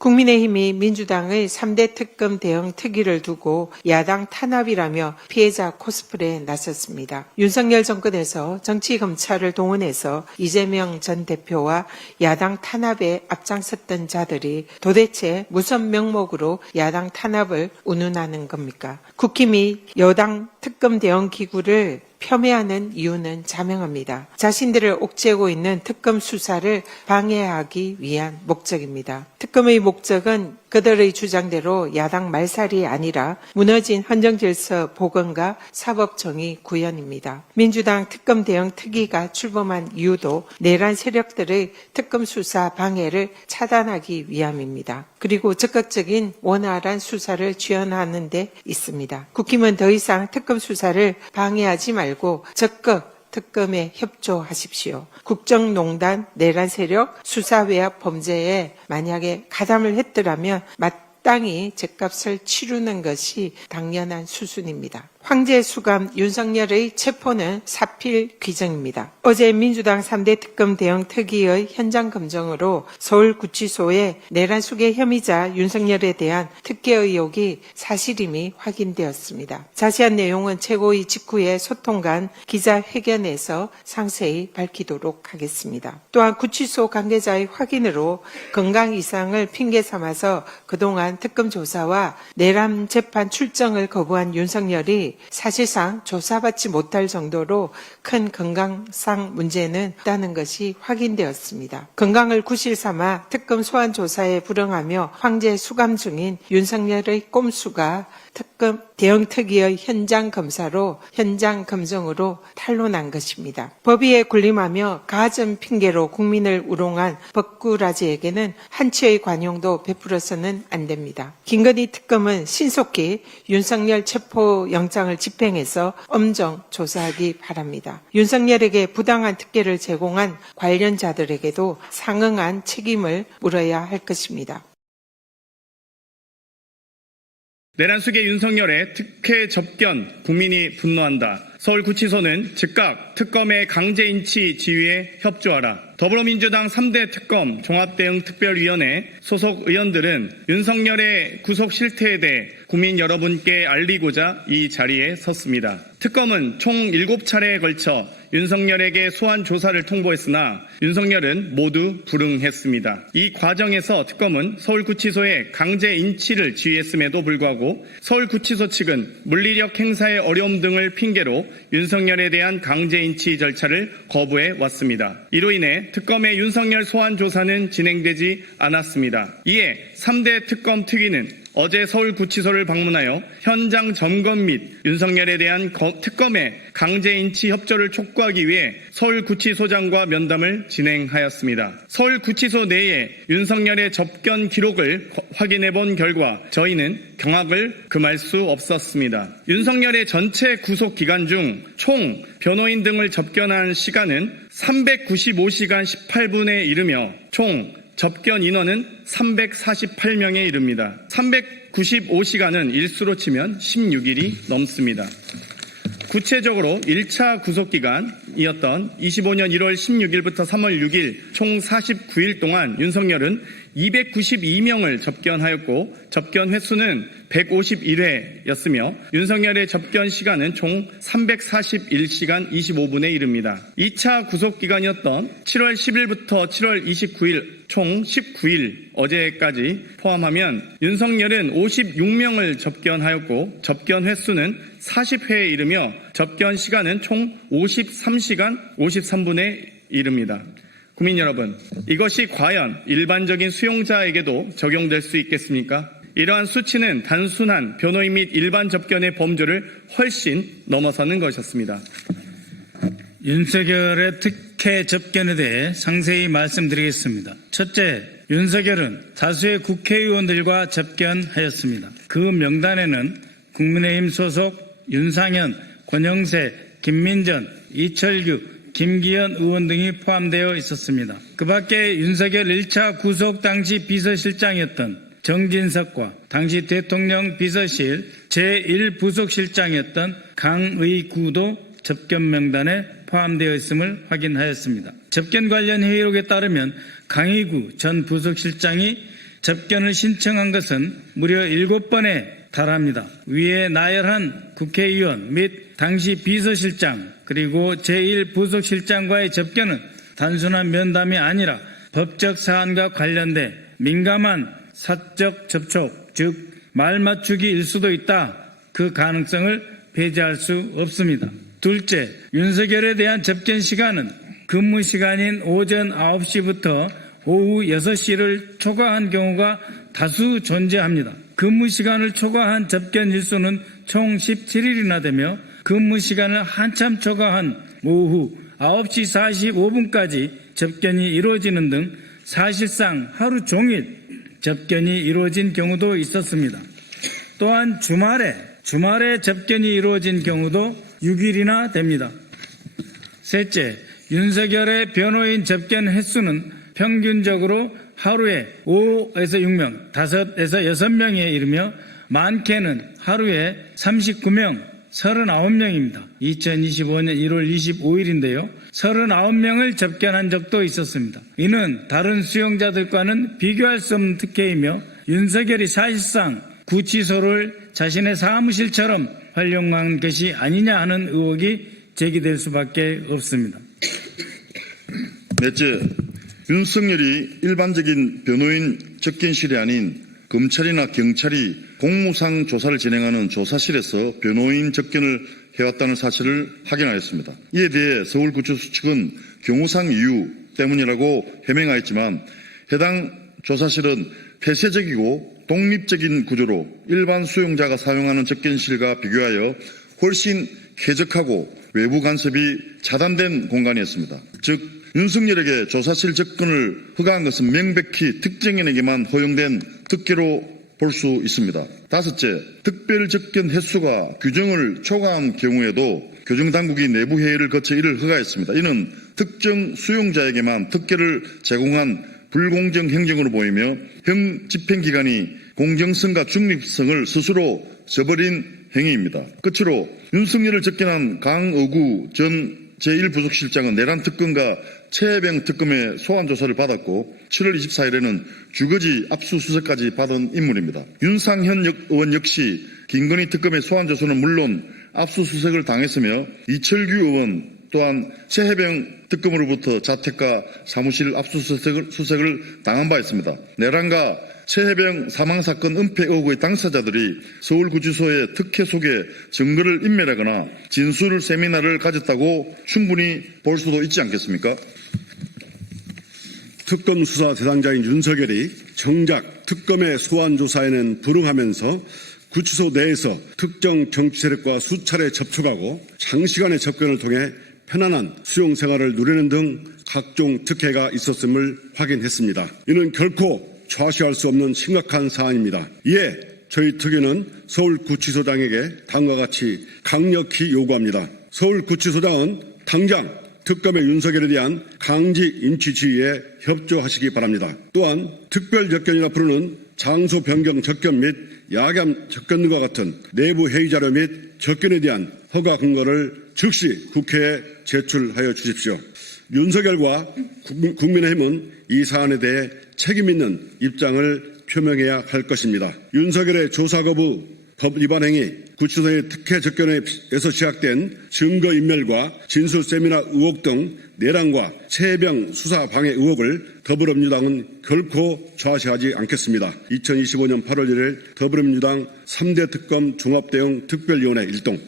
국민의힘이 민주당의 3대 특검 대응 특위를 두고 야당 탄압이라며 피해자 코스프레에 나섰습니다. 윤석열 정권에서 정치 검찰을 동원해서 이재명 전 대표와 야당 탄압에 앞장섰던 자들이 도대체 무슨 명목으로 야당 탄압을 운운하는 겁니까? 국힘이 여당 특검 대응 기구를 폄훼하는 이유는 자명합니다. 자신들을 옥죄고 있는 특검 수사를 방해하기 위한 목적입니다. 특검의 목적은 그들의 주장대로 야당 말살이 아니라 무너진 헌정질서 복원과 사법정의 구현입니다. 민주당 특검 대응 특위가 출범한 이유도 내란 세력들의 특검 수사 방해를 차단하기 위함입니다. 그리고 적극적인 원활한 수사를 지원하는 데 있습니다. 국힘은 더 이상 특검 수사를 방해하지 말고 적극 특검에 협조하십시오. 국정농단, 내란 세력, 수사외압 범죄에 만약에 가담을 했더라면 마땅히 죗값을 치르는 것이 당연한 수순입니다. 황제 수감 윤석열의 체포는 사필 규정입니다. 어제 민주당 3대 특검 대응 특위의 현장 검증으로 서울구치소에 내란 수계 혐의자 윤석열에 대한 특혜 의혹이 사실임이 확인되었습니다. 자세한 내용은 최고위 직후에 소통 간 기자회견에서 상세히 밝히도록 하겠습니다. 또한 구치소 관계자의 확인으로 건강 이상을 핑계 삼아서 그동안 특검 조사와 내란 재판 출정을 거부한 윤석열이 사실상 조사받지 못할 정도로 큰 건강상 문제는 있다는 것이 확인되었습니다. 건강을 구실 삼아 특검 소환 조사에 불응하며 황제 수감 중인 윤석열의 꼼수가 특검 대응 특위의 현장 검사로 현장 검증으로 탄로난 것입니다. 법위에 군림하며 가점 핑계로 국민을 우롱한 법꾸라지에게는 한치의 관용도 베풀어서는 안 됩니다. 김건희 특검은 신속히 윤석열 체포 영장을 집행해서 엄정 조사하기 바랍니다. 윤석열에게 부당한 특혜를 제공한 관련자들에게도 상응한 책임을 물어야 할 것입니다. 내란 속의 윤석열의 특혜 접견 국민이 분노한다. 서울구치소는 즉각 특검의 강제 인치 지휘에 협조하라. 더불어민주당 3대 특검 종합대응특별위원회 소속 의원들은 윤석열의 구속 실태에 대해 국민 여러분께 알리고자 이 자리에 섰습니다. 특검은 총 7차례에 걸쳐 윤석열에게 소환 조사를 통보했으나 윤석열은 모두 불응했습니다. 이 과정에서 특검은 서울구치소에 강제 인치를 지휘했음에도 불구하고 서울구치소 측은 물리력 행사의 어려움 등을 핑계로 윤석열에 대한 강제 인치 절차를 거부해 왔습니다. 이로 인해 특검의 윤석열 소환 조사는 진행되지 않았습니다. 이에 3대 특검 특위는 어제 서울구치소를 방문하여 현장 점검 및 윤석열에 대한 거- 특검의 강제 인치 협조를 촉구하기 위해 서울구치소장과 면담을 진행하였습니다. 서울구치소 내에 윤석열의 접견 기록을 거- 확인해 본 결과 저희는 경악을 금할 수 없었습니다. 윤석열의 전체 구속 기간 중 총 변호인 등을 접견한 시간은 395시간 18분에 이르며 총 접견 인원은 348명에 이릅니다. 395시간은 일수로 치면 16일이 넘습니다. 구체적으로 1차 구속기간이었던 25년 1월 16일부터 3월 6일 총 49일 동안 윤석열은 292명을 접견하였고 접견 횟수는 151회였으며 윤석열의 접견 시간은 총 341시간 25분에 이릅니다. 2차 구속기간이었던 7월 10일부터 7월 29일 총 19일 어제까지 포함하면 윤석열은 56명을 접견하였고 접견 횟수는 40회에 이르며 접견 시간은 총 53시간 53분에 이릅니다. 국민 여러분, 이것이 과연 일반적인 수용자에게도 적용될 수 있겠습니까? 이러한 수치는 단순한 변호인 및 일반 접견의 범주를 훨씬 넘어서는 것이었습니다. 윤석열의 특 혜 접견에 대해 상세히 말씀드리겠습니다. 첫째, 윤석열은 다수의 국회의원들과 접견하였습니다. 그 명단에는 국민의힘 소속 윤상현, 권영세, 김민전, 이철규, 김기현 의원 등이 포함되어 있었습니다. 그 밖에 윤석열 1차 구속 당시 비서실장이었던 정진석과 당시 대통령 비서실 제1부속실장이었던 강의구도 접견 명단에 포함되어 있음을 확인하였습니다. 접견 관련 회의록에 따르면 강의구 전 부속실장이 접견을 신청한 것은 무려 7번에 달합니다. 위에 나열한 국회의원 및 당시 비서실장 그리고 제1부속실장과의 접견은 단순한 면담이 아니라 법적 사안과 관련돼 민감한 사적 접촉, 즉 말 맞추기일 수도 있다. 그 가능성을 배제할 수 없습니다. 둘째, 윤석열에 대한 접견 시간은 근무 시간인 오전 9시부터 오후 6시를 초과한 경우가 다수 존재합니다. 근무 시간을 초과한 접견 일수는 총 17일이나 되며 근무 시간을 한참 초과한 오후 9시 45분까지 접견이 이루어지는 등 사실상 하루 종일 접견이 이루어진 경우도 있었습니다. 또한 주말에 주말에 접견이 이루어진 경우도 6일이나 됩니다. 셋째, 윤석열의 변호인 접견 횟수는 평균적으로 하루에 5에서 6명, 5에서 6명에 이르며 많게는 하루에 39명, 39명입니다. 2025년 1월 25일인데요. 39명을 접견한 적도 있었습니다. 이는 다른 수용자들과는 비교할 수 없는 특혜이며 윤석열이 사실상 구치소를 자신의 사무실처럼 활용한 것이 아니냐 하는 의혹이 제기될 수밖에 없습니다. 넷째, 윤석열이 일반적인 변호인 접견실이 아닌 검찰이나 경찰이 공무상 조사를 진행하는 조사실에서 변호인 접견을 해왔다는 사실을 확인하였습니다. 이에 대해 서울구치소 측은 경호상 이유 때문이라고 해명하였지만 해당 조사실은 폐쇄적이고 독립적인 구조로 일반 수용자가 사용하는 접견실과 비교하여 훨씬 쾌적하고 외부 간섭이 차단된 공간이었습니다. 즉 윤석열에게 조사실 접근을 허가한 것은 명백히 특정인에게만 허용된 특혜로 볼 수 있습니다. 다섯째, 특별 접견 횟수가 규정을 초과한 경우에도 교정당국이 내부 회의를 거쳐 이를 허가했습니다. 이는 특정 수용자에게만 특혜를 제공한 불공정 행정으로 보이며 형 집행기관이 공정성과 중립성을 스스로 저버린 행위입니다. 끝으로 윤석열을 접견한 강어구 전 제1부속실장은 내란 특검과 최혜병 특검의 소환 조사를 받았고 7월 24일에는 주거지 압수수색까지 받은 인물입니다. 윤상현 역- 의원 역시 김건희 특검의 소환 조사는 물론 압수수색을 당했으며 이철규 의원 또한 최혜병 특검으로부터 자택과 사무실 압수수색을 수색을 당한 바 있습니다. 내란과 최혜병 사망 사건 은폐 의혹의 당사자들이 서울구치소의 특혜 속에 증거를 인멸하거나 진술 세미나를 가졌다고 충분히 볼 수도 있지 않겠습니까? 특검 수사 대상자인 윤석열이 정작 특검의 소환 조사에는 불응하면서 구치소 내에서 특정 정치 세력과 수차례 접촉하고 장시간의 접견을 통해 편안한 수용 생활을 누리는 등 각종 특혜가 있었음을 확인했습니다. 이는 결코 좌시할 수 없는 심각한 사안입니다. 이에 저희 특위는 서울구치소장에게 다음과 같이 강력히 요구합니다. 서울구치소장은 당장 특검의 윤석열에 대한 강지 인치 지휘에 협조하시기 바랍니다. 또한 특별 접견이라 부르는 장소 변경 접견 및 야간 접견 등과 같은 내부 회의 자료 및 접견에 대한 허가 근거를 즉시 국회에 제출하여 주십시오. 윤석열과 국- 국민의힘은 이 사안에 대해 책임 있는 입장을 표명해야 할 것입니다. 윤석열의 조사 거부 법 위반 행위, 구치소의 특혜 접견에서 시작된 증거인멸과 진술 세미나 의혹 등 내란과 최병 수사 방해 의혹을 더불어민주당은 결코 좌시하지 않겠습니다. 2025년 8월 1일 더불어민주당 3대 특검 종합대응 특별위원회 일동